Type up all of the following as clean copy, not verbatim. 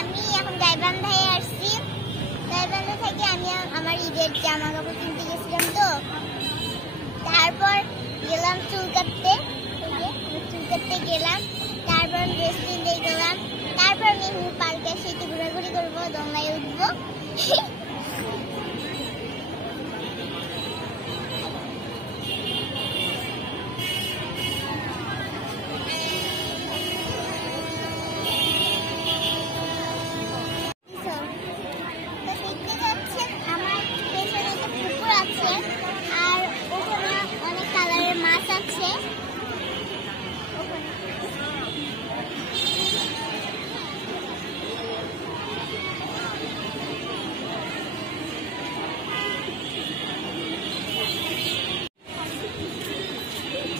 আমি এখন গাইবান্ধায় আসছি। গাইবান্ধা থেকে আমি আমার ঈদের জামা কাপড় কিনতে গেছিলাম, তো তারপর গেলাম চুল কাটতে গেলাম, তারপর ড্রেস কিনতে গেলাম, তারপর আমি পার্কে এসে একটু ঘোরাঘুরি করবো, দোলনায় উঠবো। আর ওখানে অনেক কালারের মাছ আছে।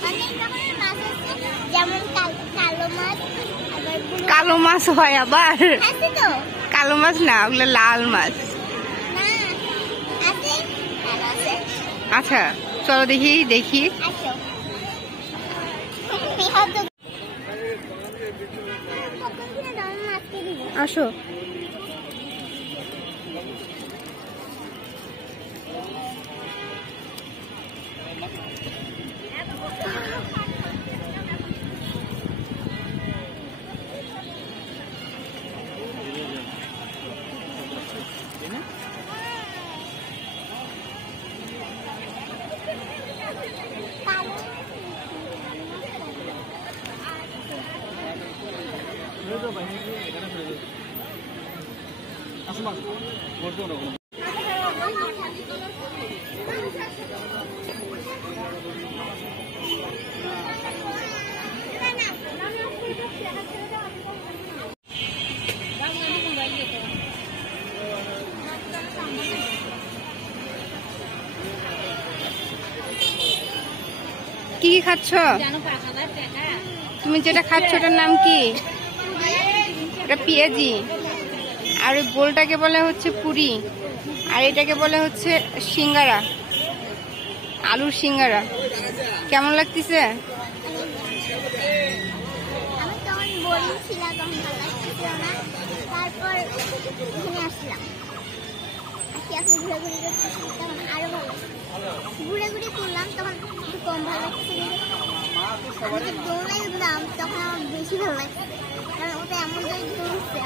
অনেক রকমের মাছ আছে, যেমন কালো মাছ, আবার কালো মাছ হয় আবার? আছে তো। কালো মাছ না, ওগুলো লাল মাছ। না, আছে, কালো আছে। আচ্ছা চলো দেখি। আসো। কি খাচ্ছ তুমি? যেটা খাচ্ছ ওটার নাম কি? এটা পেঁয়াজি। আর ওই গোলটাকে বলে হচ্ছে পুরি, আর এটাকে বলে হচ্ছে সিঙ্গারা, আলুর সিঙ্গারা। কেমন লাগতেছে? আমি তখন বোরিং ছিলাম, তখন ভালো লাগছিল না, তারপর এখানে আসলাম। এখন ঘুরাঘুরি করতেছি, তখন আরো ভালো লাগছে। ঘুরাঘুরি করলাম তখন একটু কম ভালো লাগছে। আমি তো দৌড়াই উঠলাম, তখন আমার বেশি ভালো লাগছে, কারণ ওটা এমন করে দৌড়ছে।